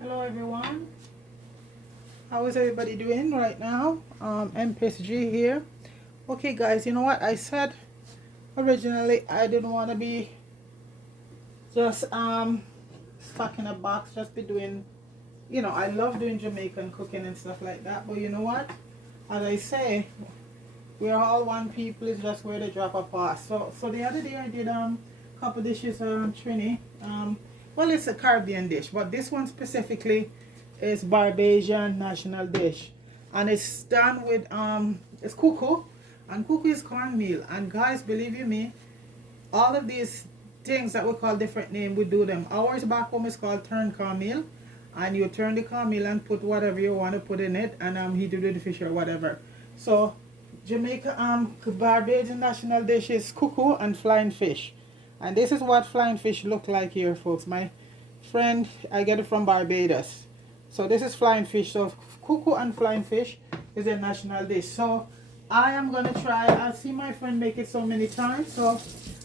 Hello everyone, how is everybody doing right now? MPSG here. Okay guys, you know what I said originally? I didn't want to be just stuck in a box, just be doing, I love doing Jamaican cooking and stuff like that, but you know what, as I say, we're all one people, it's just where they drop apart. So the other day I did couple dishes, Trini. Well, it's a Caribbean dish, but this one specifically is Barbadian national dish, and it's done with it's Cou Cou, and Cou Cou is cornmeal. And guys, believe you me, all of these things that we call different name, we do them. Ours back home is called turn cornmeal, and you turn the cornmeal and put whatever you want to put in it, and heat it with the fish or whatever. So Jamaica Barbadian national dish is Cou Cou and flying fish. And this is what flying fish look like here, folks. My friend, I get it from Barbados. So this is flying fish. So Cou Cou and flying fish is a national dish. So I am gonna try. I see my friend make it so many times, so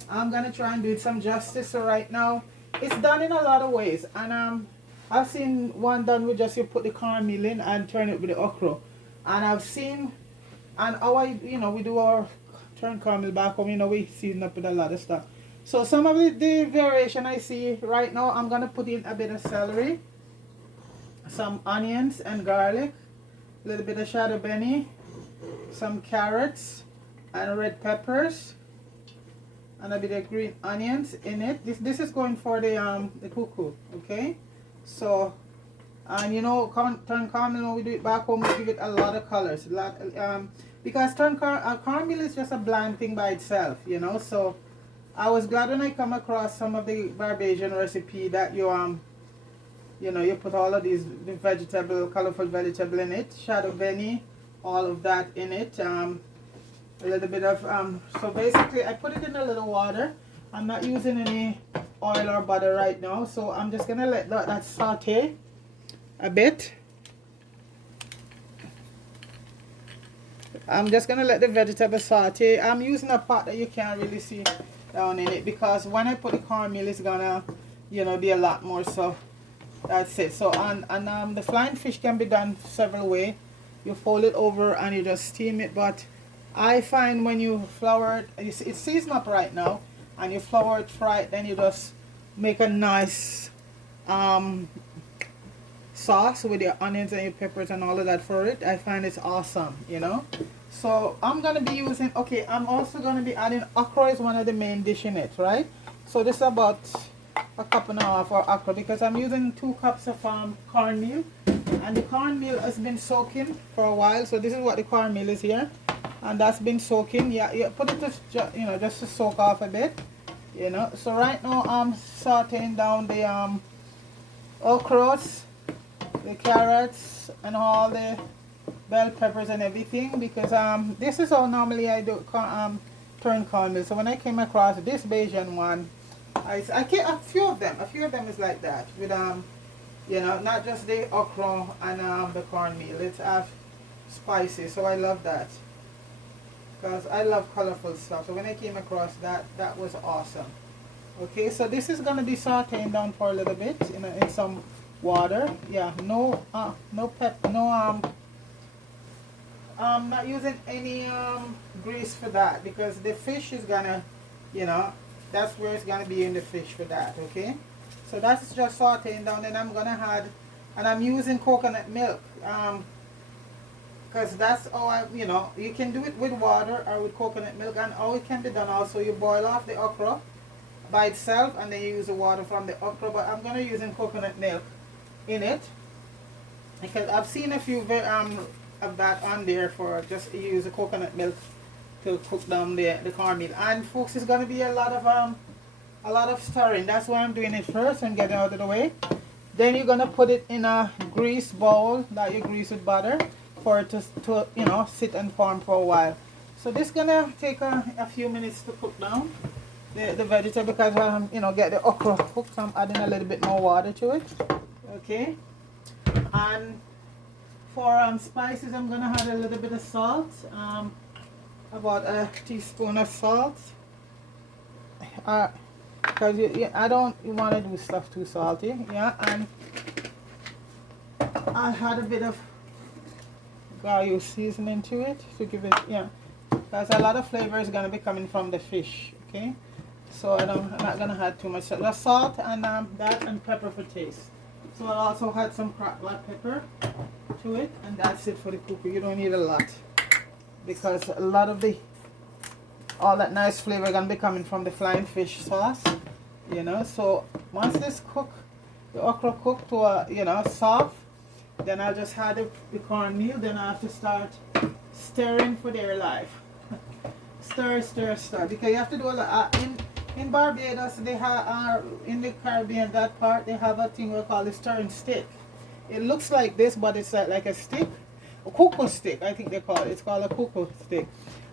I'm gonna try and do it some justice. So right now, it's done in a lot of ways, and I've seen one done with just you put the cornmeal in and turn it with the okra, and I've seen, and our, we do our turn cornmeal back home. We season up with a lot of stuff. So some of the variation I see right now, I'm gonna put in a bit of celery, some onions and garlic, a little bit of shadow benny, some carrots and red peppers, and a bit of green onions in it. This is going for the Cou Cou, okay? So, and turn caramel, when we do it back home, we give it a lot of colors, because caramel is just a bland thing by itself, So I was glad when I come across some of the Barbadian recipe that you put all of these colorful vegetable in it, shadow benny, all of that in it, a little bit of, so basically I put it in a little water. I'm not using any oil or butter right now, so I'm just gonna let that saute a bit. I'm just gonna let the vegetable saute. I'm using a pot that you can't really see down in it, because when I put the cornmeal, it's gonna be a lot more. So that's it. So and the flying fish can be done several ways. You fold it over and you just steam it, but I find when you flour it, it's seasoned up right now, and you flour it, fry it, then you just make a nice sauce with your onions and your peppers and all of that for it. I find it's awesome, So I'm gonna be using, okay, I'm also gonna be adding okra. Is one of the main dish in it, right? So this is about a cup and a half of okra, because I'm using 2 cups of cornmeal, and the cornmeal has been soaking for a while. So this is what the cornmeal is here, and that's been soaking. Yeah, put it just to soak off a bit, So right now I'm sauteing down the okras, the carrots, and all the bell peppers and everything, because this is how normally I do turn cornmeal. So when I came across this Bajan one, I get a few of them is like that with not just the okra and the cornmeal. It's spicy, so I love that, because I love colorful stuff. So when I came across that was awesome. Okay, so this is gonna be sauteing down for a little bit in some water. Yeah, no I'm not using any grease for that, because the fish is gonna, that's where it's gonna be in the fish for that. Okay, so that's just sauteing down, and I'm gonna add, and I'm using coconut milk, because that's all you can do it with water or with coconut milk, and all it can be done also, you boil off the okra by itself, and then you use the water from the okra, but I'm gonna using coconut milk in it, because I've seen a few of that on there for just use the coconut milk to cook down the cornmeal. And folks, it's gonna be a lot of stirring. That's why I'm doing it first and getting out of the way. Then you're gonna put it in a grease bowl that you grease with butter for it to sit and form for a while. So this is gonna take a few minutes to cook down the vegetable, because get the okra cooked. So I'm adding a little bit more water to it. Okay, and for spices, I'm gonna add a little bit of salt, about a teaspoon of salt, because I don't want to do stuff too salty. Yeah, and I'll add a bit of garlic seasoning to it to give it, yeah, because a lot of flavor is going to be coming from the fish, okay? So I'm not going to add too much. So the salt and that and pepper for taste. So I'll also add some cracked black pepper to it, and that's it for the cou cou. You don't need a lot because a lot of all that nice flavor going to be coming from the flying fish sauce, you know. So once this the okra cook to a, you know, soft, then I'll just add the cornmeal. Then I have to start stirring for their life. Stir, stir, stir, because you have to do a lot. In Barbados, they have in the Caribbean, that part, they have a thing we call the stirring stick. It looks like this, but it's like a stick, a cocoa stick, I think they call it. It's called a cocoa stick.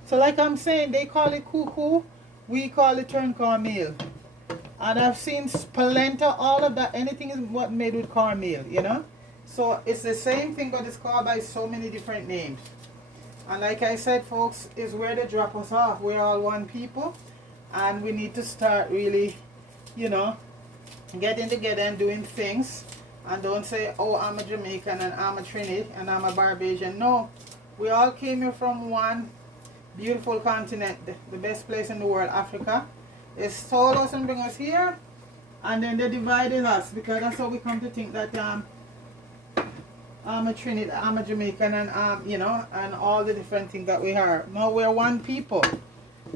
So like I'm saying, they call it cou cou, we call it turn cornmeal. And I've seen polenta, all of that, anything is what made with cornmeal, you know. So it's the same thing, but it's called by so many different names. And like I said, folks, is where they drop us off. We're all one people, and we need to start really, you know, getting together and doing things. And don't say, oh, I'm a Jamaican and I'm a Trinidad and I'm a Barbadian. No, we all came here from one beautiful continent, the best place in the world, Africa. They stole us and bring us here, and then they divided us, because that's how we come to think that I'm a Trinidad, I'm a Jamaican, and you know, and all the different things that we are. No, we're one people.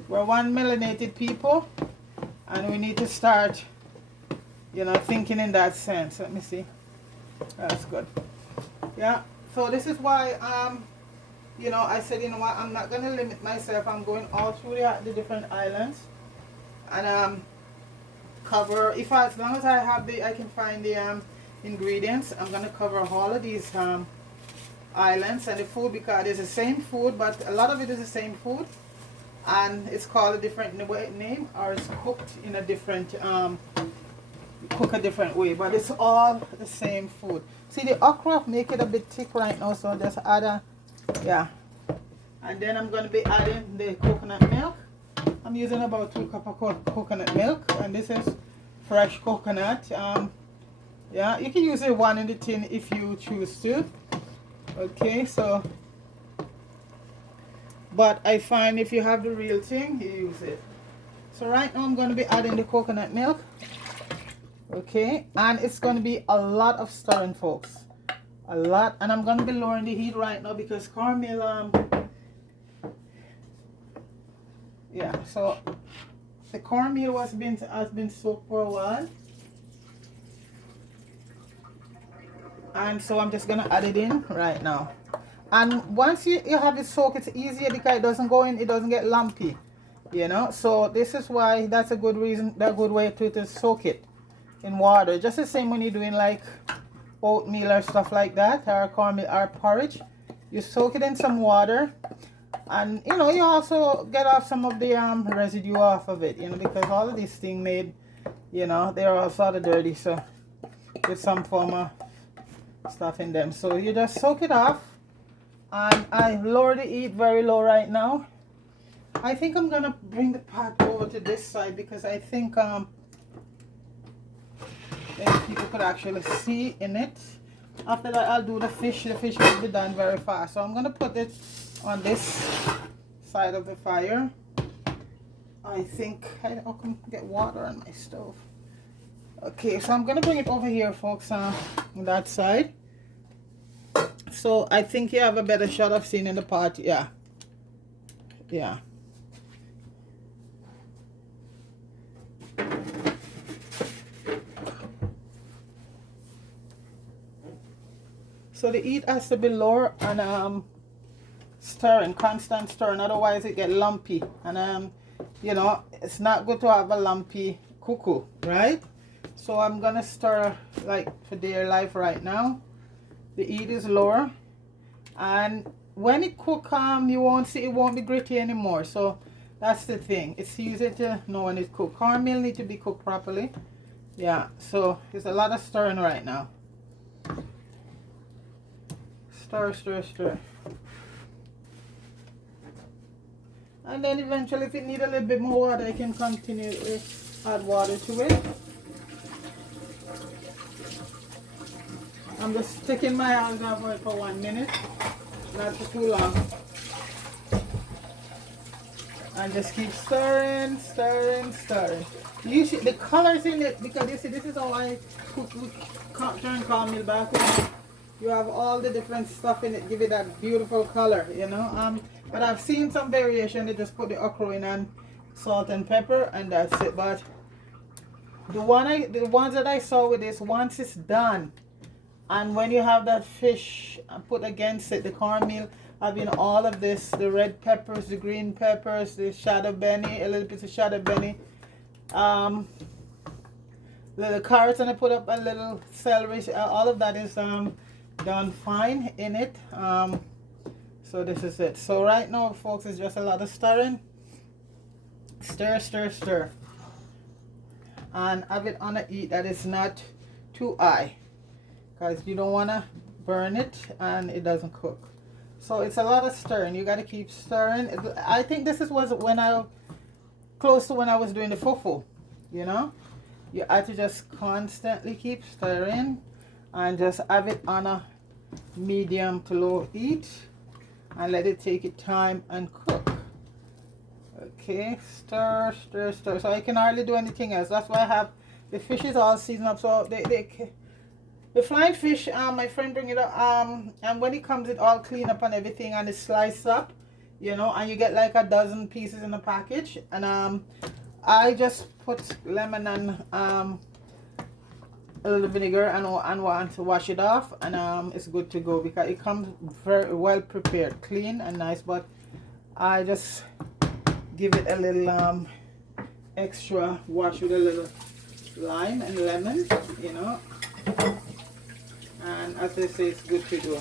We're one melanated people, and we need to start, you know, thinking in that sense. Let me see. That's good. Yeah. So this is why you know, I said, you know what, I'm not gonna limit myself. I'm going all through the different islands, and cover, as long as I have I can find the ingredients, I'm gonna cover all of these islands and the food, because it's the same food, but a lot of it is the same food, and it's called a different name, or it's cooked in a different cook a different way, but it's all the same food. See, the okra make it a bit thick right now, so just add yeah, and then I'm going to be adding the coconut milk. I'm using about 2 cups of coconut milk, and this is fresh coconut. Yeah, you can use the one in the tin if you choose to. Okay, so, but I find if you have the real thing, you use it. So right now I'm going to be adding the coconut milk. Okay, and it's going to be a lot of stirring, folks. A lot. And I'm going to be lowering the heat right now because cornmeal, yeah, so the cornmeal has been soaked for a while. And so I'm just going to add it in right now. And once you have it soaked, it's easier because it doesn't go in, it doesn't get lumpy, you know. So this is why that's a good reason, a good way to soak it in water. Just the same when you're doing like oatmeal or stuff like that, or cornmeal or porridge. You soak it in some water, and you know, you also get off some of the residue off of it, you know, because all of these things made, you know, they're all sort of dirty, so with some form of stuff in them. So you just soak it off, and I lower the heat very low right now. I think I'm gonna bring the pot over to this side because I think then people could actually see in it. After that, I'll do the fish. The fish will be done very fast. So I'm going to put it on this side of the fire. I think I can get water on my stove. Okay, so I'm going to bring it over here, folks, on that side. So I think you have a better shot of seeing in the pot. Yeah. Yeah. So the heat has to be lower and stirring, constant stirring, otherwise it get lumpy. And you know, it's not good to have a lumpy cou cou, right? So I'm gonna stir like for dear life right now. The heat is lower, and when it cook, you won't see, it won't be gritty anymore. So that's the thing. It's easy to know when it's cooked. Cornmeal need to be cooked properly. Yeah. So there's a lot of stirring right now. Stir, stir, stir. And then eventually, if it needs a little bit more water, I can continue to add water to it. I'm just sticking my hands over it for 1 minute, not for too long. And just keep stirring, stirring, stirring. You see the colors in it, because you see this is how I cook turn cornmeal back. You have all the different stuff in it, give it that beautiful color, you know. But I've seen some variation. They just put the okra in and salt and pepper, and that's it. But the ones that I saw with this, once it's done, and when you have that fish put against it, the cornmeal having all of this, the red peppers, the green peppers, the shadow benny, a little bit of shadow benny, little carrots, and I put up a little celery. All of that is done fine in it. So this is it. So right now, folks, it's just a lot of stirring. Stir, stir, stir. And have it on a heat that is not too high, because you don't want to burn it and it doesn't cook. So it's a lot of stirring. You got to keep stirring. I think this was when close to when I was doing the fufu, you know. You have to just constantly keep stirring and just have it on a medium to low heat and let it take its time and cook. Okay, stir, stir, stir. So I can hardly do anything else. That's why I have the fish is all seasoned up. So the flying fish, my friend bring it up, and when it comes, it all clean up and everything, and it's sliced up, you know, and you get like a dozen pieces in a package. And I just put lemon and a little vinegar and want to wash it off, and it's good to go, because it comes very well prepared, clean and nice. But I just give it a little extra wash with a little lime and lemon, you know. And as I say, it's good to go.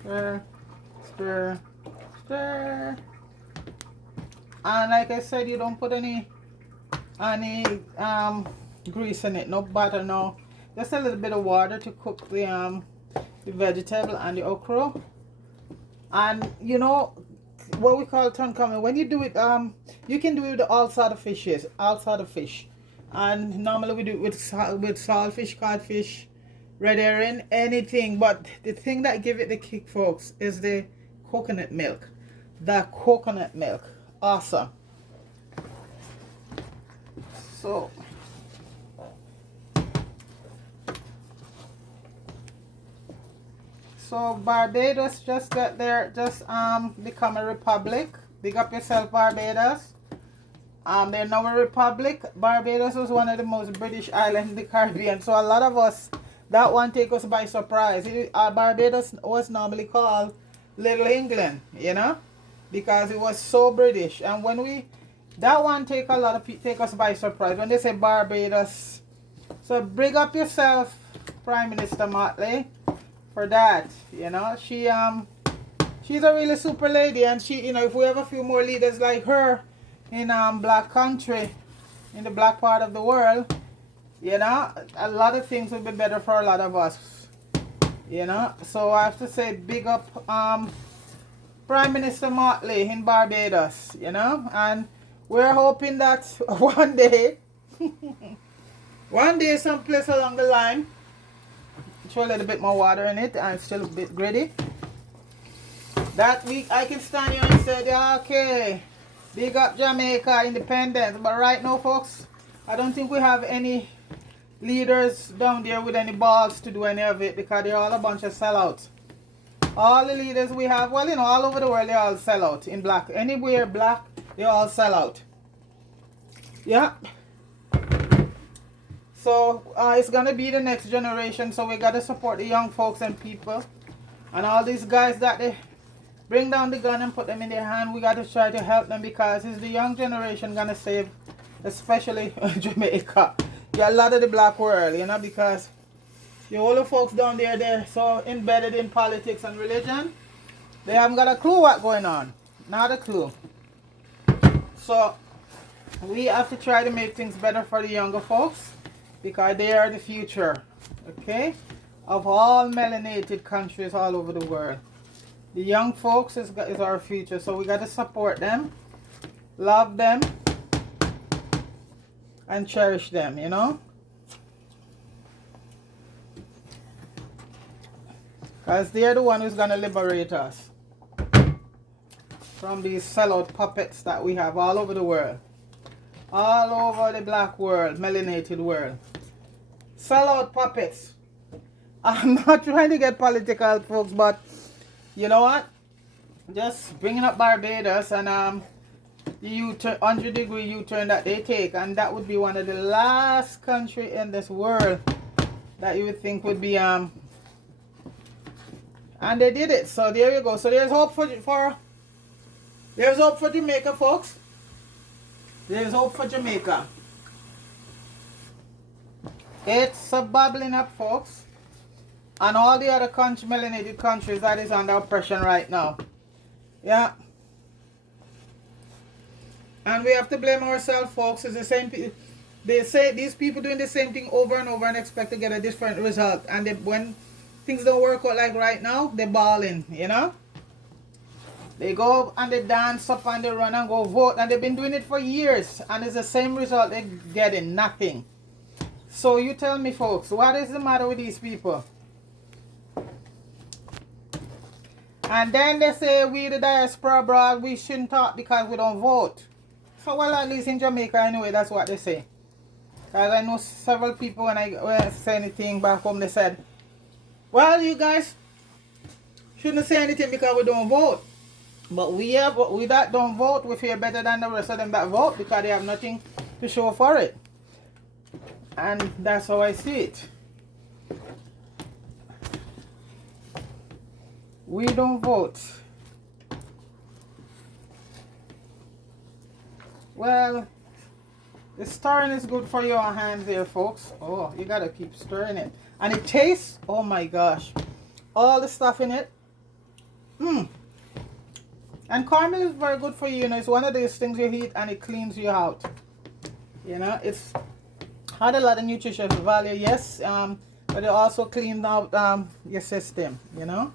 Stir, stir, stir. And like I said, you don't put any grease in it, no butter, no, just a little bit of water to cook the vegetable and the okra. And you know what we call tonkamen, when you do it, you can do it with all sort of fishes, all sort of fish. And normally we do it with saltfish, codfish, red herring, anything. But the thing that give it the kick, folks, is the coconut milk. The coconut milk, awesome. So Barbados just got there, just become a republic. Big up yourself, Barbados. They're now a republic. Barbados was one of the most British islands in the Caribbean. So a lot of us, that one take us by surprise. Barbados was normally called Little England, you know, because it was so British. And when that one take a lot of people, take us by surprise when they say Barbados. So big up yourself, Prime Minister Motley, for that. You know, she's a really super lady, and she, you know, if we have a few more leaders like her in black country, in the black part of the world, you know, a lot of things will be better for a lot of us, you know. So I have to say big up Prime Minister Motley in Barbados, you know, and we're hoping that one day someplace along the line, throw a little bit more water in it and it's still a bit gritty, that week I can stand here and say, yeah, okay, big up Jamaica independence. But right now, folks, I don't think we have any leaders down there with any balls to do any of it, because they're all a bunch of sellouts. All the leaders we have, well, you know, all over the world, they all sell out in black. Anywhere black, they all sell out. Yeah. So it's gonna be the next generation, so we gotta support the young folks and people, and all these guys that they bring down the gun and put them in their hand. We gotta try to help them, because it's the young generation gonna save, especially Jamaica, yeah, a lot of the black world, you know, because the older folks down there, they're so embedded in politics and religion, they haven't got a clue what's going on, not a clue. So we have to try to make things better for the younger folks, because they are the future. Okay, of all melanated countries all over the world. The young folks is our future, so we got to support them, love them, and cherish them, you know. Because they're the one who's going to liberate us from these sellout puppets that we have all over the world. All over the black world, melanated world. Sellout puppets. I'm not trying to get political, folks, but you know what? Just bringing up Barbados and the U-turn, 100-degree U-turn that they take, and that would be one of the last country in this world that you would think would be and they did it. So there you go. So there's hope for Jamaica, folks. There's hope for Jamaica. It's a bubbling up, folks. And all the other melanated countries that is under oppression right now. Yeah. And we have to blame ourselves, folks. It's the same people. They say these people doing the same thing over and over and expect to get a different result. And when things don't work out like right now, they're balling, you know. They go and they dance up and they run and go vote. And they've been doing it for years. And it's the same result they're getting. Nothing. So you tell me, folks, what is the matter with these people? And then they say we the diaspora abroad, we shouldn't talk because we don't vote. So well, at least in Jamaica anyway, that's what they say. Because I know several people when I say anything back home, they said, well, you guys shouldn't say anything because we don't vote. But we that don't vote, we feel better than the rest of them that vote because they have nothing to show for it. And that's how I see it. We don't vote. Well, the stirring is good for your hands there, folks. Oh, you gotta keep stirring it. And it tastes, oh my gosh, all the stuff in it. And caramel is very good for you, you know. It's one of those things you eat and it cleans you out. You know, it's had a lot of nutritional value, yes, but it also cleaned out your system, you know.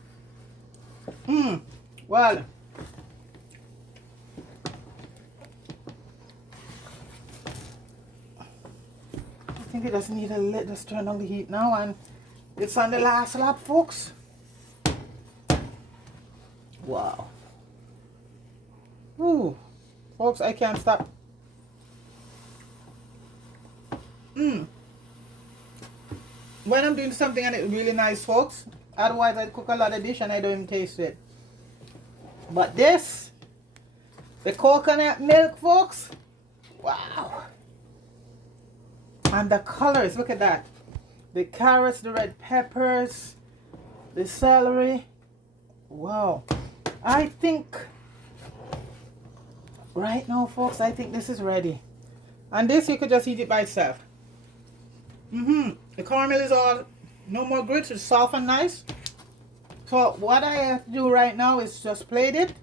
Well, I think it just need a little, just turn on the heat now, and it's on the last lap, folks. Wow. Ooh, folks, I can't stop. When I'm doing something and it's really nice, folks, otherwise I'd cook a lot of dish and I don't even taste it. But this, the coconut milk, folks, wow. And the colors, look at that. The carrots, the red peppers, the celery. Wow. I think, right now, folks, I think this is ready. And this, you could just eat it by itself. The caramel is all, no more grits, it's soft and nice. So what I have to do right now is just plate it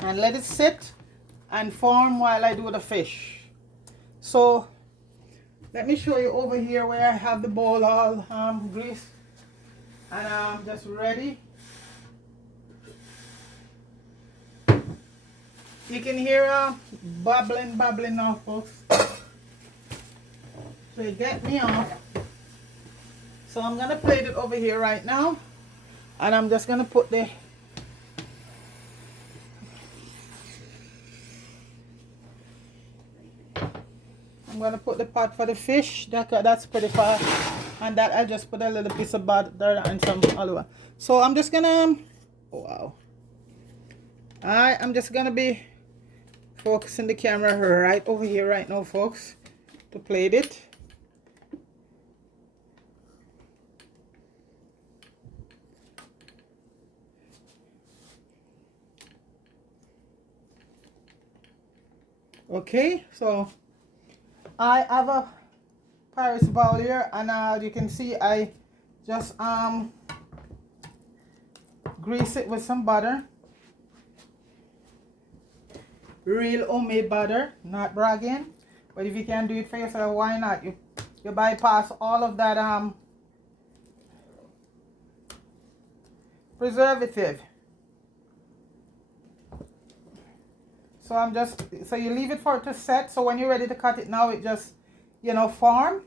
and let it sit and form while I do the fish. So let me show you over here where I have the bowl all greased and I'm just ready. You can hear bubbling now, folks. So you get me off. So I'm gonna plate it over here right now, and I'm just gonna put the pot for the fish. That's pretty far, and that I just put a little piece of butter and some olive. So I'm just gonna, wow. I'm just gonna be focusing the camera right over here right now, folks, to plate it. Okay, so I have a Paris bowl here, and you can see I just grease it with some butter, real homemade butter, not bragging, but if you can do it for yourself, why not? You bypass all of that preservative. So I'm just, so you leave it for it to set. So when you're ready to cut it now, it just, you know, form.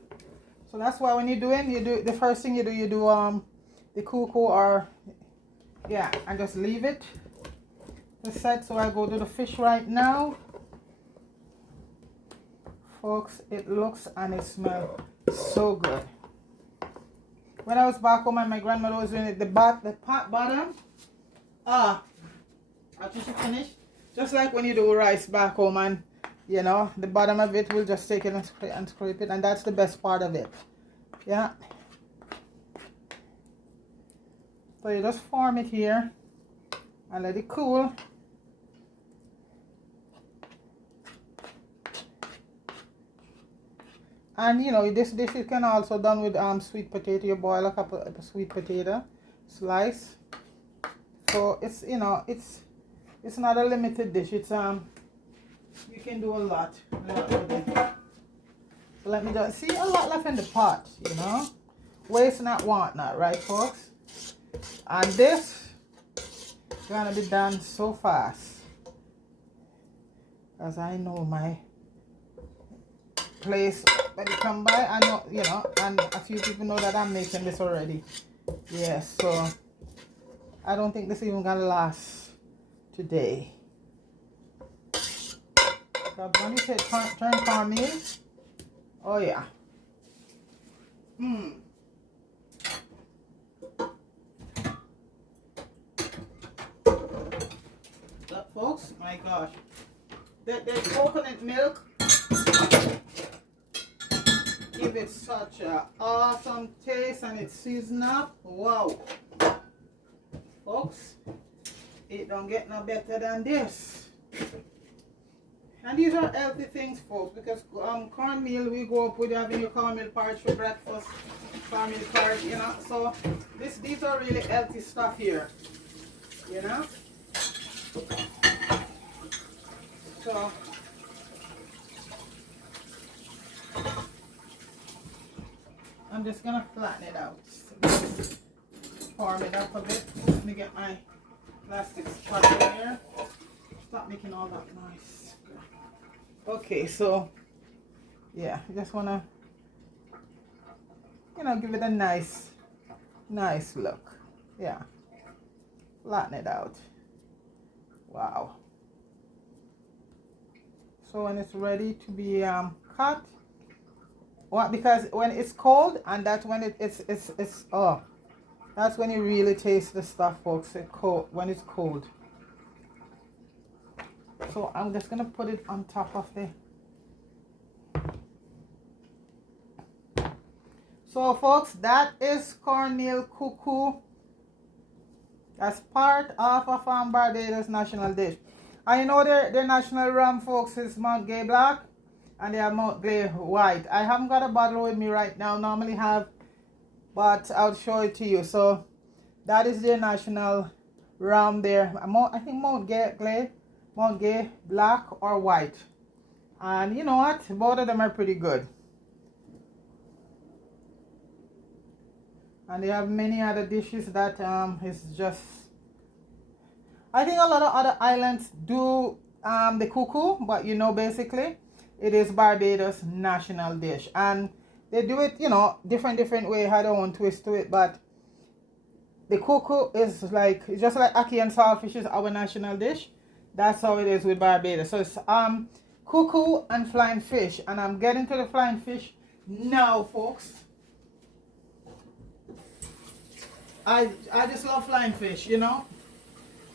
So that's why when you're doing, you do, the first thing you do the Cou Cou, or, yeah, and just leave it to set. So I go to the fish right now. Folks, it looks and it smells so good. When I was back home and my grandmother was doing it, the pot bottom, after she finished, just like when you do rice back home, and you know, the bottom of it will just take it and scrape it, and that's the best part of it. Yeah. So you just form it here and let it cool. And you know, this dish can also done with sweet potato. You boil a couple of sweet potato, slice. So it's, you know, it's not a limited dish. It's you can do a lot with it. So let me just see, a lot left in the pot, you know. Waste not, want not, right, folks? And this is gonna be done so fast, as I know my place that you come by. I know, you know, and a few people know that I'm making this already. Yes, so I don't think this is even gonna last today. So when you say turn cornmeal, oh yeah. Look, folks, my gosh, the coconut milk give it such a awesome taste, and it's seasoned up. Wow, folks, it don't get no better than this. And these are healthy things, folks, because cornmeal, we go up with having your cornmeal porridge for breakfast, cornmeal porridge, you know. So these are really healthy stuff here, you know. So I'm just gonna flatten it out, form it up a bit. Let me get my plastic spatula here. Stop making all that noise. Okay, so yeah, I just wanna, you know, give it a nice look. Yeah, flatten it out. Wow. So when it's ready to be cut, well, because when it's cold, and that's when it's that's when you really taste the stuff, folks. It's cold, when it's cold. So I'm just gonna put it on top of the. So folks, that is cornmeal Cou Cou. That's part of a Barbados national dish. I know their national rum, folks, is Mount Gay Black, and they have Mount Gay White. I haven't got a bottle with me right now. Normally have, but I'll show it to you. So that is their national rum there. I think Mount Gay Black or White. And you know what? Both of them are pretty good. And they have many other dishes that is just, I think a lot of other islands do the Cou Cou, but you know, basically it is Barbados national dish, and they do it, you know, different way, had their own twist to it. But the Cou Cou is like, just like ackee and saltfish is our national dish. That's how it is with Barbados. So it's Cou Cou and flying fish, and I'm getting to the flying fish now, folks. I just love flying fish, you know.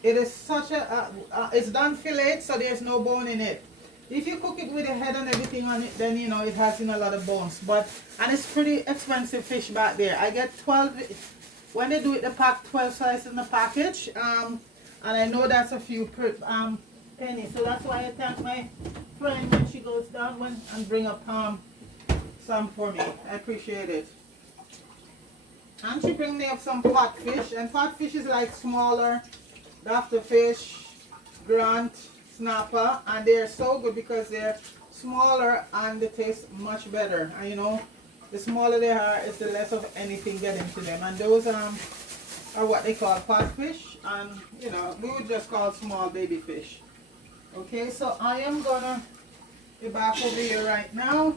It is such a it's done fillet, so there's no bone in it. If you cook it with the head and everything on it, then you know it has, you know, a lot of bones. But, and it's pretty expensive fish back there. I get 12 when they do it, they pack 12 slices in the package, and I know that's a few pennies. So that's why I thank my friend when she goes down and bring up some for me. I appreciate it. And she bring me up some pot fish, and pot fish is like smaller dafter fish, grunt, snapper, and they're so good because they're smaller and they taste much better. And you know, the smaller they are, it's the less of anything getting to them. And those or what they call codfish, and you know, we would just call small baby fish. Okay, so I am gonna be back over here right now.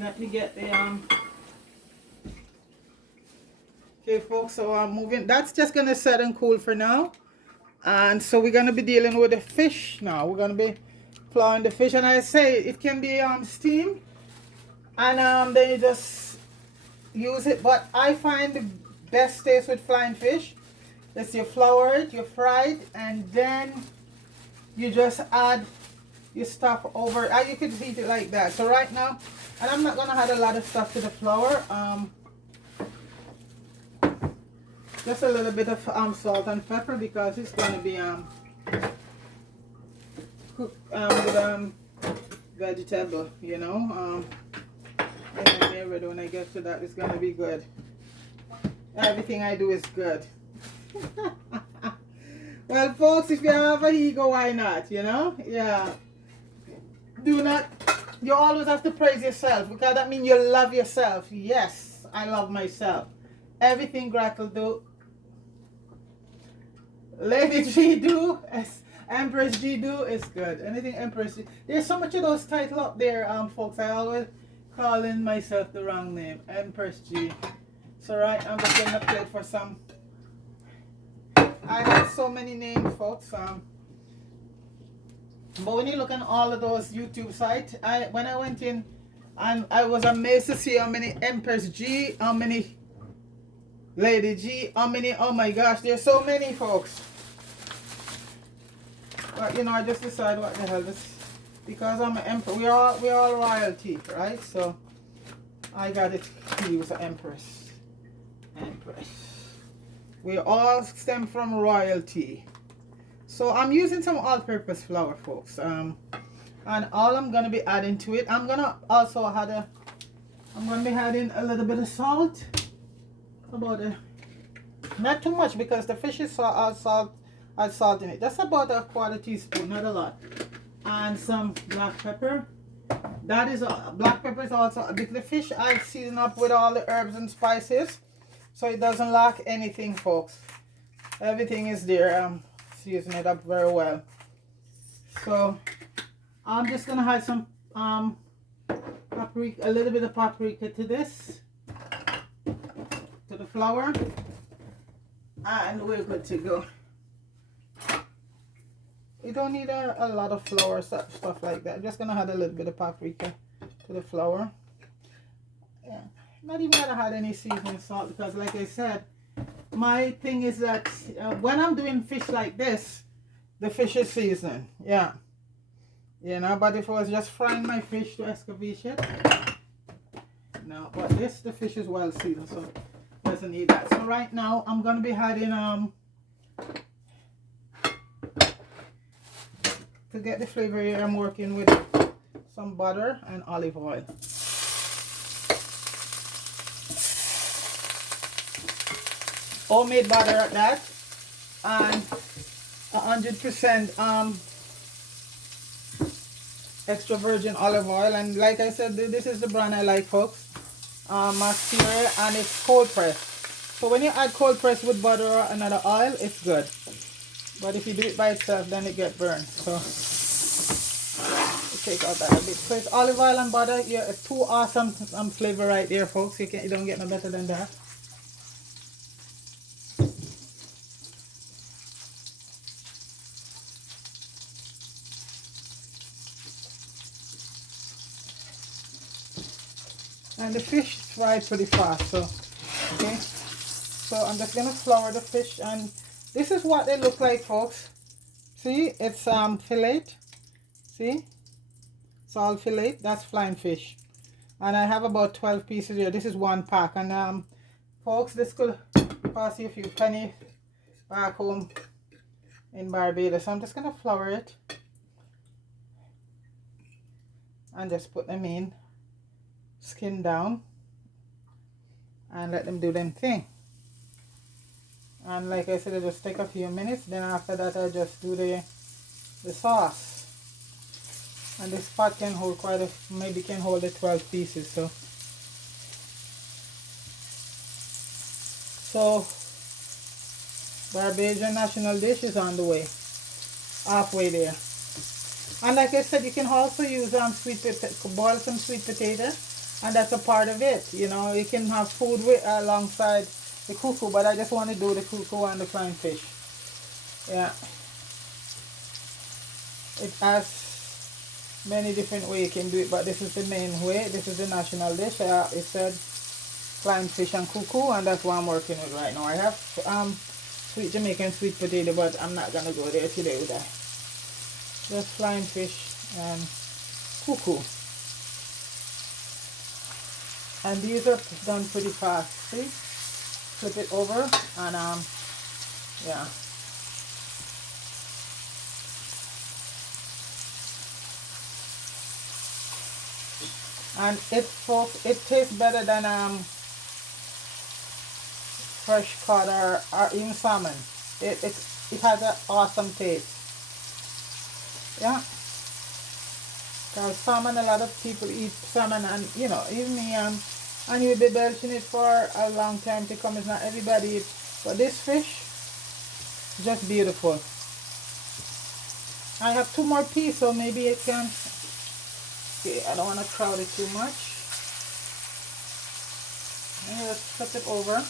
Let me get the okay folks, so I'm moving. That's just gonna set and cool for now. And so we're gonna be dealing with the fish now. We're gonna be flouring the fish, and I say it can be steamed, and then you just use it. But I find the best taste with flying fish is you flour it, you fry it, and then you just add your stuff over. And you could eat it like that. So right now, and I'm not gonna add a lot of stuff to the flour. Just a little bit of salt and pepper, because it's gonna be cooked with vegetable, you know. And when I get to that, it's gonna be good. Everything I do is good. Well, folks, if you have a ego, why not? You know, yeah. Do not. You always have to praise yourself, because that means you love yourself. Yes, I love myself. Everything Gretel do, Lady G do, Empress G do is good. Anything Empress G. There's so much of those titles up there, folks. I always calling myself the wrong name, Empress G. So right, I'm just gonna play for some. I have so many names, folks. But when you look on all of those YouTube sites, when I went in, and I was amazed to see how many Empress G, how many Lady G, how many. Oh my gosh, there's so many, folks. But you know, I just decided what the hell this, because I'm an emperor. We all royalty, right? So I got it to use an empress. Empress. We all stem from royalty. So I'm using some all-purpose flour, folks. And all I'm gonna be adding to it, I'm gonna also add I'm gonna be adding a little bit of salt. About not too much, because the fish is salt in it. That's about a quarter teaspoon, not a lot. And some black pepper. That is black pepper is also because the fish I season up with all the herbs and spices, so it doesn't lack anything, folks. Everything is there. Season it up very well. So I'm just gonna add some paprika, a little bit of paprika to this, to the flour, and we're good to go. You don't need a lot of flour, stuff like that. I'm just gonna add a little bit of paprika to the flour. Yeah. Not even gonna add any seasoning salt, because like I said, my thing is that when I'm doing fish like this, the fish is seasoned. Yeah, you know. But if I was just frying my fish to escabeche, no. But the fish is well seasoned, so doesn't need that. So right now I'm gonna be adding to get the flavor here, I'm working with some butter and olive oil. Homemade butter at that, and 100% extra virgin olive oil. And like I said, this is the brand I like, folks. Mascara, and it's cold pressed. So when you add cold pressed with butter or another oil, it's good. But if you do it by itself, then it gets burned. So take out that a bit. So it's olive oil and butter. Yeah, it's two awesome flavor right there, folks. You don't get no better than that. And the fish is fried pretty fast, so okay. So I'm just gonna flour the fish, and this is what they look like, folks. See, it's fillet. See, it's all fillet. That's flying fish, and I have about 12 pieces here. This is one pack, and folks, this could cost you a few pennies back home in Barbados. So I'm just gonna flour it and just put them in, skin down, and let them do them thing. And like I said, it just take a few minutes. Then after that, I just do the sauce. And this pot can hold maybe can hold the 12 pieces. So So Barbadian national dish is on the way, halfway there. And like I said, you can also use boil some sweet potato, and that's a part of it. You know, you can have food with alongside the Cou Cou, but I just want to do the Cou Cou and the flying fish. Yeah, it has many different ways you can do it, but this is the main way. This is the national dish. It said flying fish and Cou Cou, and that's what I'm working with right now. I have sweet Jamaican sweet potato, but I'm not gonna go there today with that. Just flying fish and Cou Cou. And these are done pretty fast. See? Flip it over and yeah. And it tastes better than fresh cod or even salmon. It has an awesome taste. Yeah. Because salmon, a lot of people eat salmon, and you know, even me, and you'll be belching it for a long time to come. It's not everybody eats, but this fish, just beautiful. I have 2 more pieces, so maybe it can. Okay, I don't want to crowd it too much. And just flip it over,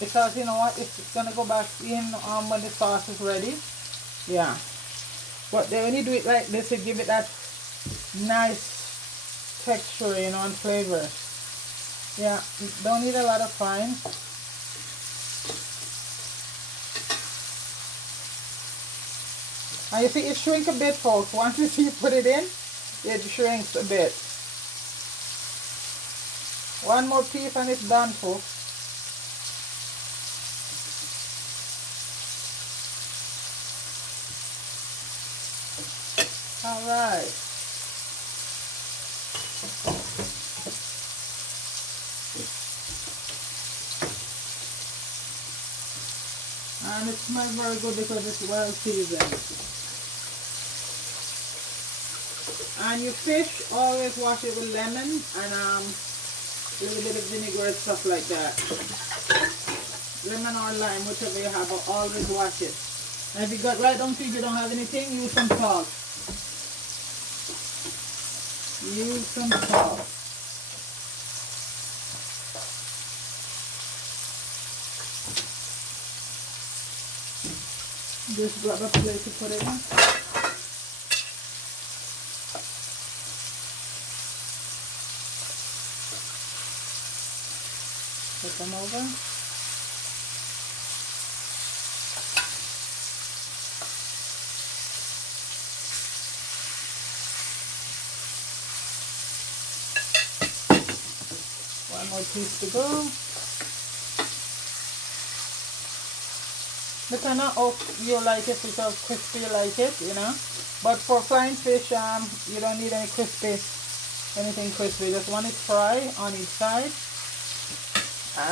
because you know what, it's gonna go back in when the sauce is ready. Yeah. But when you do it like this, it give it that nice texture, you know, and flavor. Yeah, don't need a lot of frying. And you see, it shrinks a bit, folks. Once you see you put it in, it shrinks a bit. 1 more piece and it's done, folks. All right. And it smells very good because it's well seasoned. And your fish, always wash it with lemon and a little bit of vinegar and stuff like that. Lemon or lime, whichever you have, but always wash it. And if you got right down to it, you don't have anything, use some salt. Use some salt. Just grab a plate to put it in. Put them over. One more piece to go. Depending on how you like it, if how crispy you like it, you know. But for flying fish, you don't need anything crispy. Just want it fry on each side,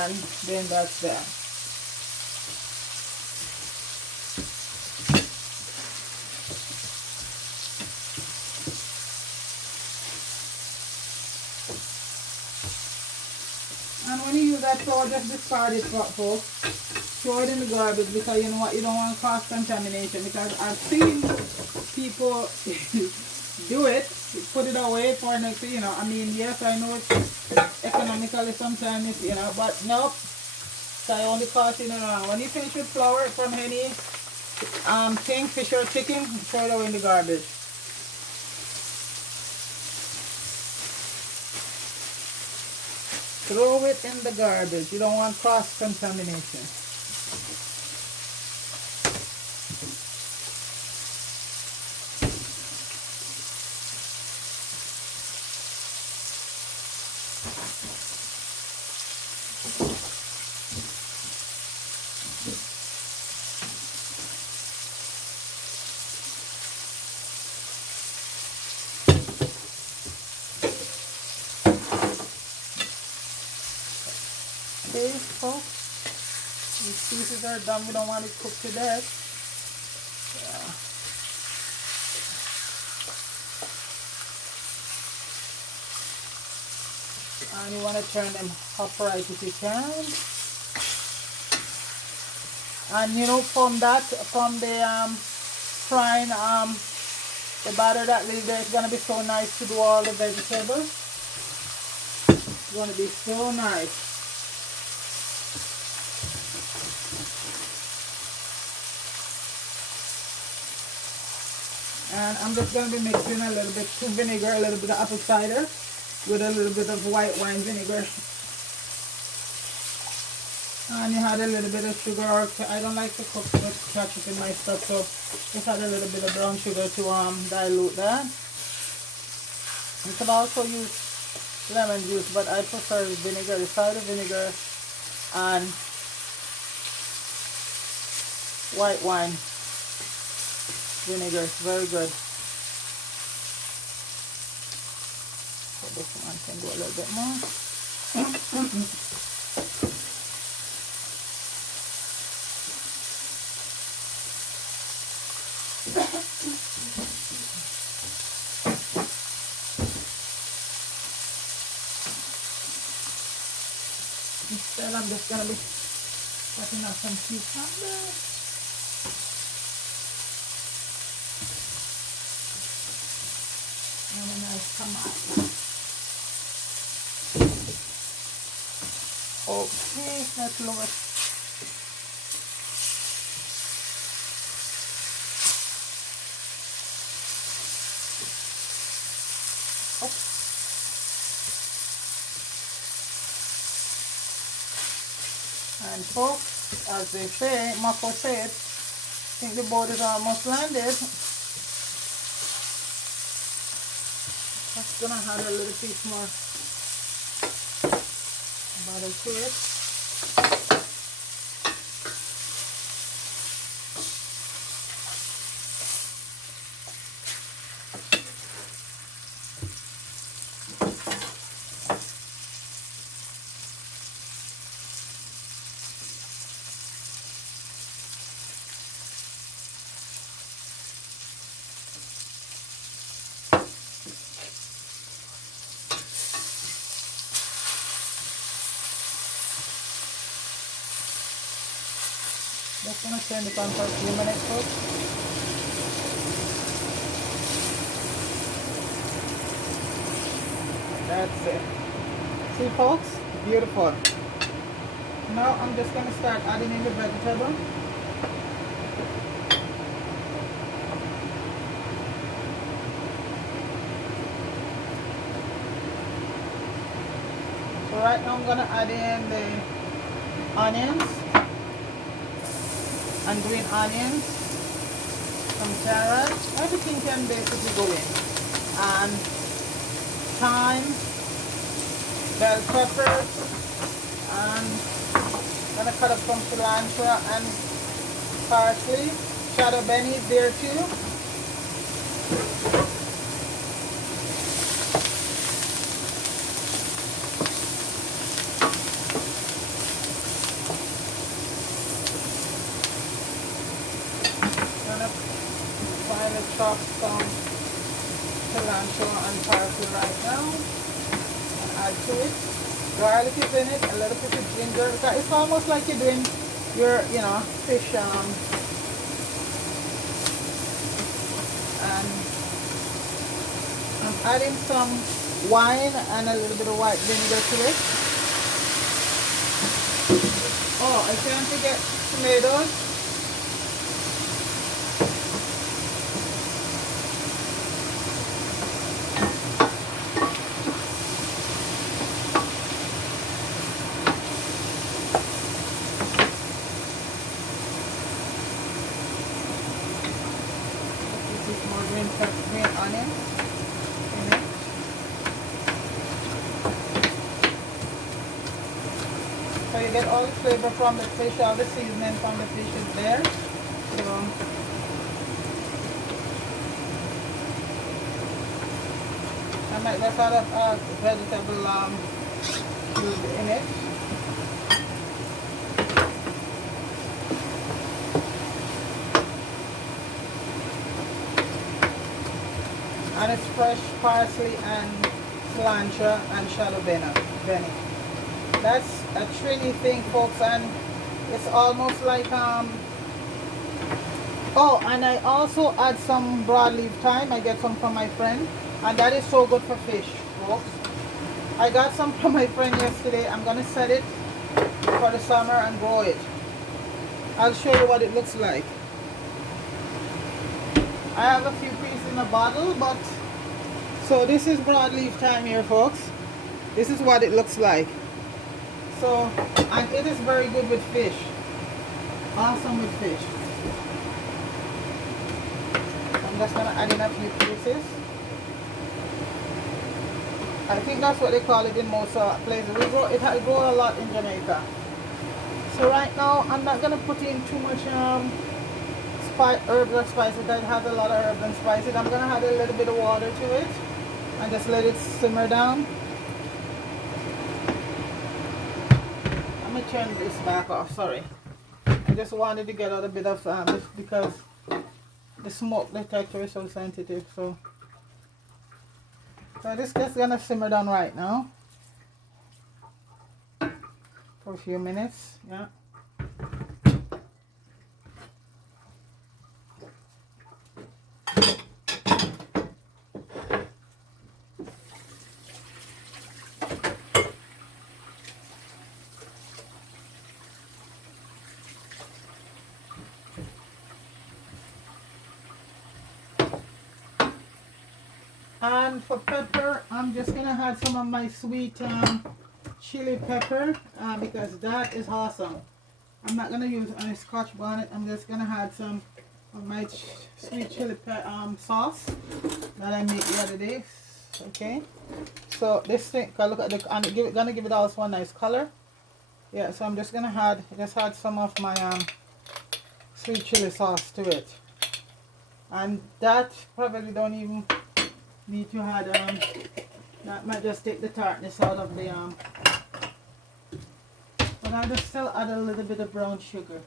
and then that's that. And when you use that flour, just discard it, folks. Throw it in the garbage, because you know what, you don't want cross contamination, because I've seen people do it, put it away for next, you know, I mean, yes, I know it's economically sometimes, you know, but nope, so I only cost you around. When you finish with flour from any thing, fish or chicken, throw it away in the garbage. Throw it in the garbage. You don't want cross contamination. Okay, folks, these pieces are done. We don't want it cooked to death. Yeah. And you want to turn them upright if you can. And you know, from the frying the batter that leaves there, it's gonna be so nice to do all the vegetables. It's gonna be so nice. And I'm just gonna be mixing a little bit of vinegar, a little bit of apple cider with a little bit of white wine vinegar. And you had a little bit of sugar. I don't like to cook with ketchup in my stuff, so just add a little bit of brown sugar to dilute that. You can also use lemon juice, but I prefer vinegar, the cider vinegar and white wine vinegar. It's very good. So this one can go a little bit more. Instead, I'm just going to be cutting up some cucumbers. And a nice tomato. Okay, let's lower it. And folks, as they say, Mako said, I think the boat is almost landed. Just gonna add a little piece more butter to it. Just gonna turn it on for a few minutes, folks. That's it. See, folks? Beautiful. Now I'm just gonna start adding in the vegetable. So right now I'm gonna add in the onions. And green onions, some carrots, everything can basically go in. And thyme, bell peppers, and I'm gonna cut up some cilantro and parsley. Shadow benny is there too. Chop some cilantro and parsley right now and add to it. Garlic is in it, a little bit of ginger. It's almost like you're doing your, fish. And I'm adding some wine and a little bit of white vinegar to it. Oh, I can't forget tomatoes. Green onion in it. So you get all the flavor from the fish, all the seasoning from the fish is there. So I might just add a vegetable cube in it. And it's fresh parsley and cilantro and shadow benny. That's a Trini thing, folks, and It's almost like oh, and I also add some broadleaf thyme. I get some from my friend, and that is so good for fish, folks. I got some from my friend yesterday. I'm gonna set it for the summer and grow it. I'll show you what it looks like. I have a few pieces in a bottle, but so this is broadleaf thyme here, folks. This is what it looks like. So, and it is very good with fish. Awesome with fish. I'm just gonna add in a few pieces. I think that's what they call it in most places. We grow it. I grow a lot in Jamaica. So right now, I'm not gonna put in too much herbs or spices. That has a lot of herbs and spices. I'm gonna add a little bit of water to it and just let it simmer down. I'm gonna turn this back off. Sorry, I just wanted to get out a bit of this because the smoke detector is so sensitive. So this is just gonna simmer down right now for a few minutes. Yeah. And for pepper, I'm just gonna add some of my sweet chili pepper because that is awesome. I'm not gonna use any Scotch bonnet. I'm just gonna add some of my sweet chili sauce that I made the other day. Okay, so this thing, look at the, and gonna give it also a nice color. Yeah, so I'm just gonna add some of my sweet chili sauce to it, and that probably don't even need to add that might just take the tartness out of the but I'll just still add a little bit of brown sugar.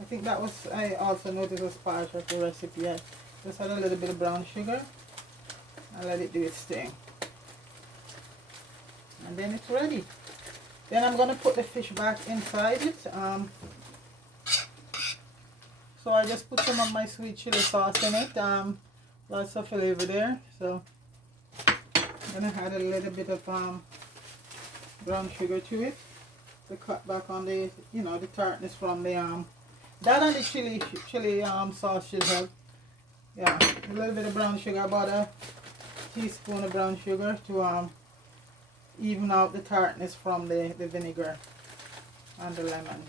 I think that was, I also noticed as part of the recipe. I just add a little bit of brown sugar and let it do its thing, and then it's ready. Then I'm gonna put the fish back inside it. So I just put some of my sweet chili sauce in it, lots of flavor there. So I'm gonna add a little bit of brown sugar to it to cut back on the, you know, the tartness from the that and the chili sauce should help. Yeah, a little bit of brown sugar, about a teaspoon of brown sugar to even out the tartness from the vinegar and the lemon.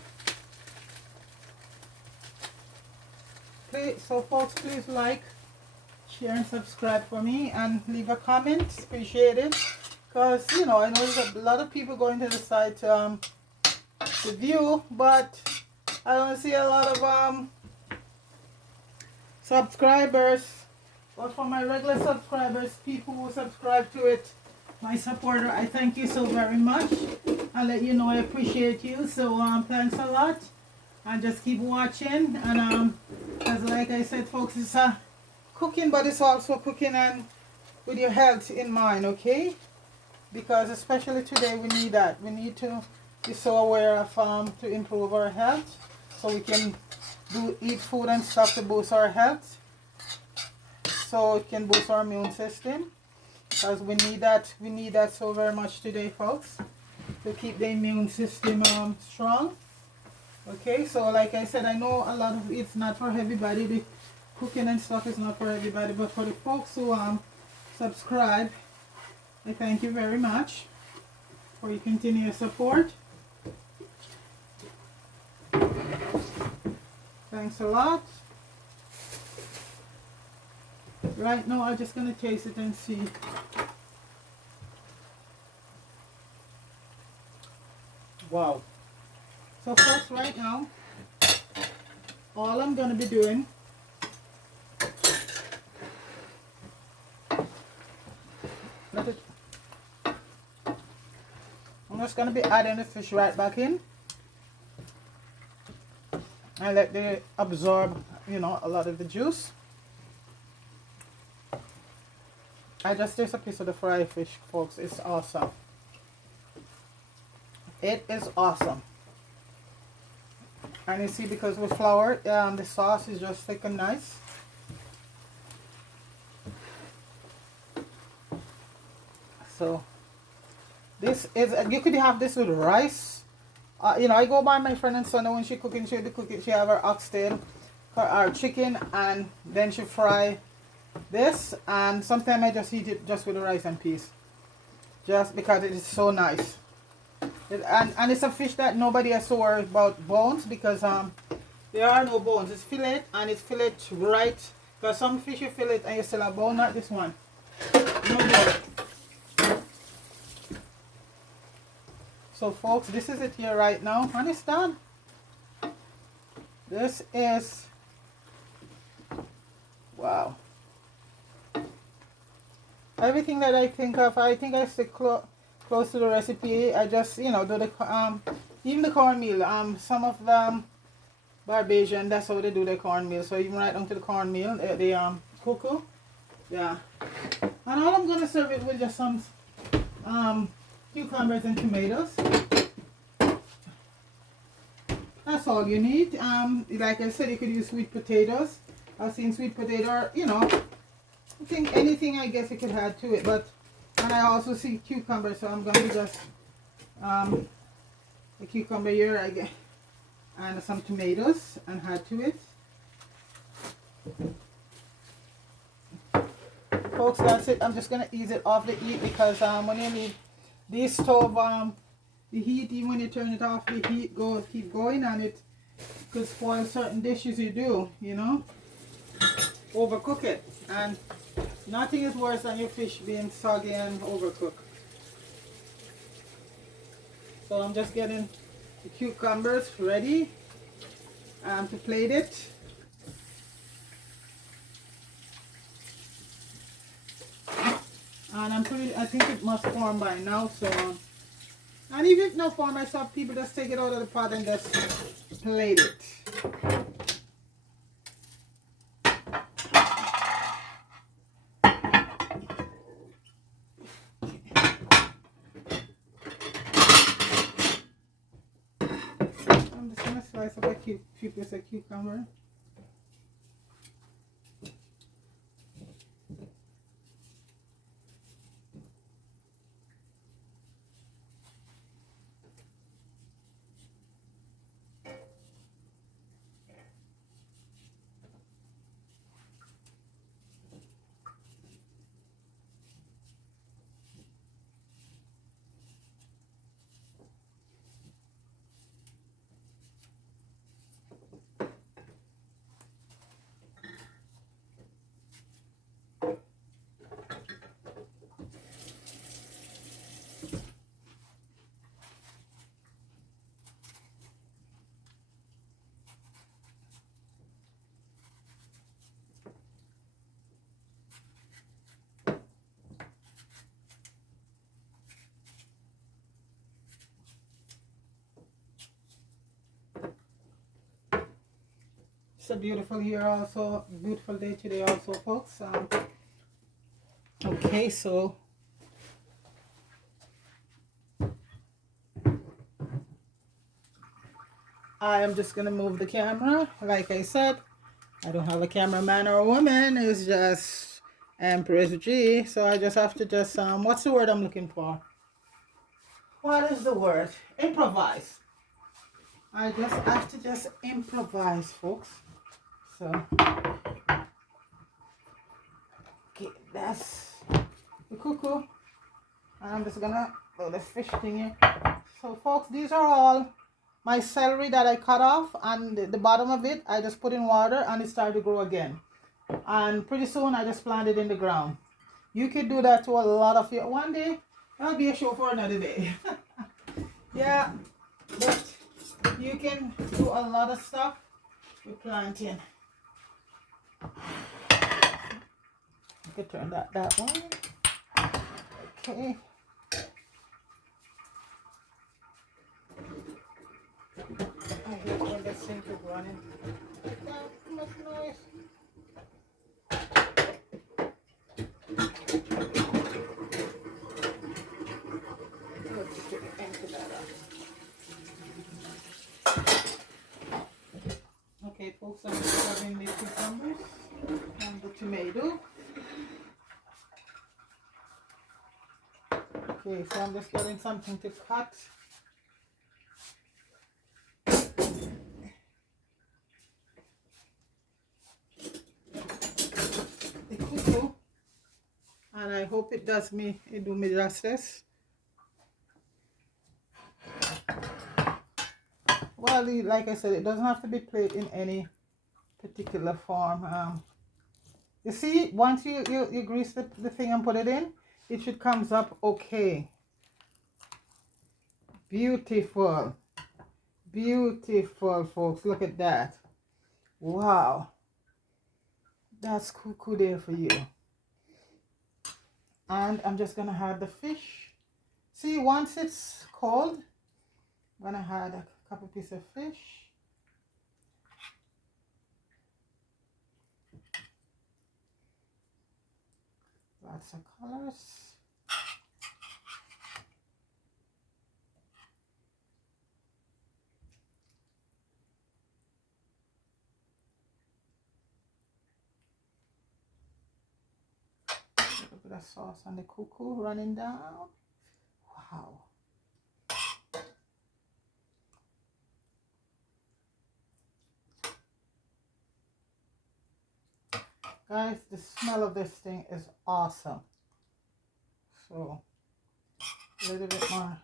So folks, please like, share and subscribe for me and leave a comment. Appreciate it, because you know I know there's a lot of people going to the site to view, but I don't see a lot of subscribers. But for my regular subscribers, people who subscribe to it, my supporter, I thank you so very much. I'll let you know I appreciate you. So thanks a lot. And just keep watching, and as like I said, folks, it's cooking, but it's also cooking and with your health in mind, okay? Because especially today we need that. We need to be so aware of to improve our health, so we can eat food and stuff to boost our health, so it can boost our immune system, because we need that. We need that so very much today, folks, to keep the immune system strong. Okay, so like I said, I know a lot of it's not for everybody. The cooking and stuff is not for everybody, but for the folks who subscribe, I thank you very much for your continuous support. Thanks a lot. Right now, I'm just gonna taste it and see. Wow. So folks, right now, all I'm going to be doing, I'm just going to be adding the fish right back in and let it absorb, you know, a lot of the juice. I just taste a piece of the fried fish, folks. It's awesome. It is awesome. And you see, because with flour, the sauce is just thick and nice. So this is, you could have this with rice. You know, I go by my friend and son when she cooking, she have her oxtail, her chicken, and then she fry this. And sometimes I just eat it just with the rice and peas, just because it is so nice. And it's a fish that nobody has to worry about bones, because there are no bones. It's fillet, and it's fillet right. Because some fish you fillet and you still have bone, not this one. No bone. So folks, this is it here right now, and it's done. This is, wow. Everything that I think of, I think I stick close to the recipe. I just, you know, do the even the cornmeal. Some of them BAJAN, that's how they do their cornmeal. So even right down to the cornmeal, the Cou Cou, yeah. And all I'm gonna serve it with just some cucumbers and tomatoes. That's all you need. Like I said, you could use sweet potatoes. I've seen sweet potato, you know, I think anything I guess you could add to it. But, and I also see cucumber, so I'm going to just the cucumber here, I get, and some tomatoes and add to it. Folks, that's it. I'm just going to ease it off the heat, because when you leave this stove, the heat, even when you turn it off, the heat keep going, and it could spoil certain dishes you do, you know, overcook it. And nothing is worse than your fish being soggy and overcooked. So I'm just getting the cucumbers ready to plate it. And I think it must form by now, so and even if not form, I saw people just take it out of the pot and just plate it. I'm just gonna slice up a few pieces of cucumber. It's a beautiful beautiful day today also, folks. Okay, so I am just gonna move the camera. Like I said, I don't have a cameraman or a woman. It's just Empress G. So I just have to just what's the word I'm looking for? What is the word? Improvise. I just have to just improvise, folks. So, okay, that's the Cou Cou. I'm just gonna put the fish thing here. So, folks, these are all my celery that I cut off, and the bottom of it, I just put in water, and it started to grow again. And pretty soon, I just planted in the ground. You could do that to a lot of you. One day, that'll be a show for another day. Yeah, but you can do a lot of stuff with planting. You could turn that way. Okay. I hate when the sink is running. Too much noise. Let's empty that out. folks. I'm just having the cucumbers and the tomato. Okay, so I'm just getting something to cut. The cuckoo, and I hope it do me justice. Well, like I said, it doesn't have to be played in any particular form. You see, once you grease the thing and put it in, it should comes up okay. Beautiful. Beautiful, folks. Look at that. Wow. That's Cou Cou there for you. And I'm just going to add the fish. See, once it's cold, I'm going to add a couple pieces of fish. Lots of colors. A bit of sauce on the Cou Cou running down. Wow. Guys, the smell of this thing is awesome. So, a little bit more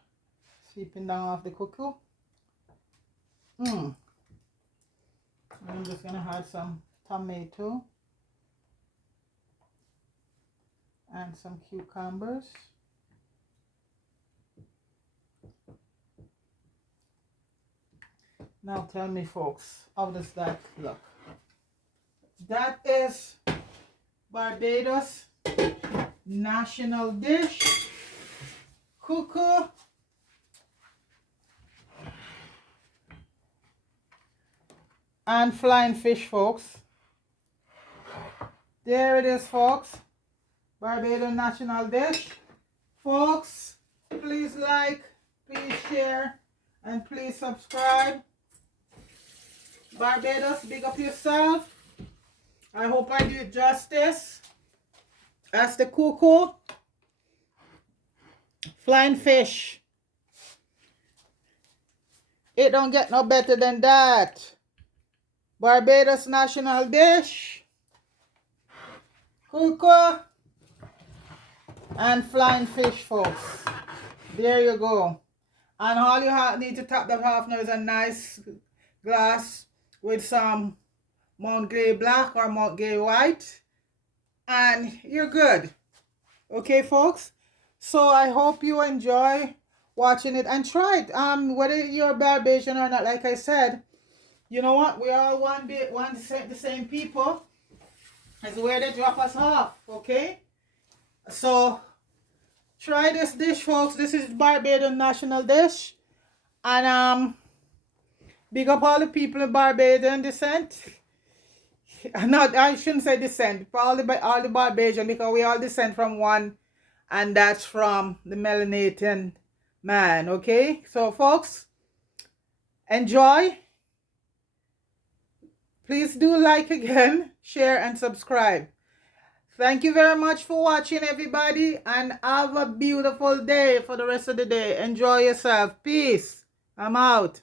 sweeping down off the Cou Cou. I'm just going to add some tomato and some cucumbers. Now tell me, folks, how does that look? That is Barbados national dish, Cou Cou. And flying fish, folks. There it is, folks. Barbados national dish. Folks, please like, please share, and please subscribe. Barbados, big up yourself. I hope I do it justice. That's the Cou Cou. Flying fish. It don't get no better than that. Barbados national dish. Cou Cou. And flying fish, folks. There you go. And all you need to top that off now is a nice glass with some Mount Gay Black or Mount Gay White. And you're good. Okay, folks? So I hope you enjoy watching it and try it. Whether you're Barbadian or not, like I said, you know what? We all the same people. It's where they drop us off, okay? So try this dish, folks. This is Barbados national dish. And big up all the people in Barbadian descent. Not, I shouldn't say descent. All the Barbadian, because we all descend from one, and that's from the melanated man, okay? So, folks, enjoy. Please do like again, share, and subscribe. Thank you very much for watching, everybody, and have a beautiful day for the rest of the day. Enjoy yourself. Peace. I'm out.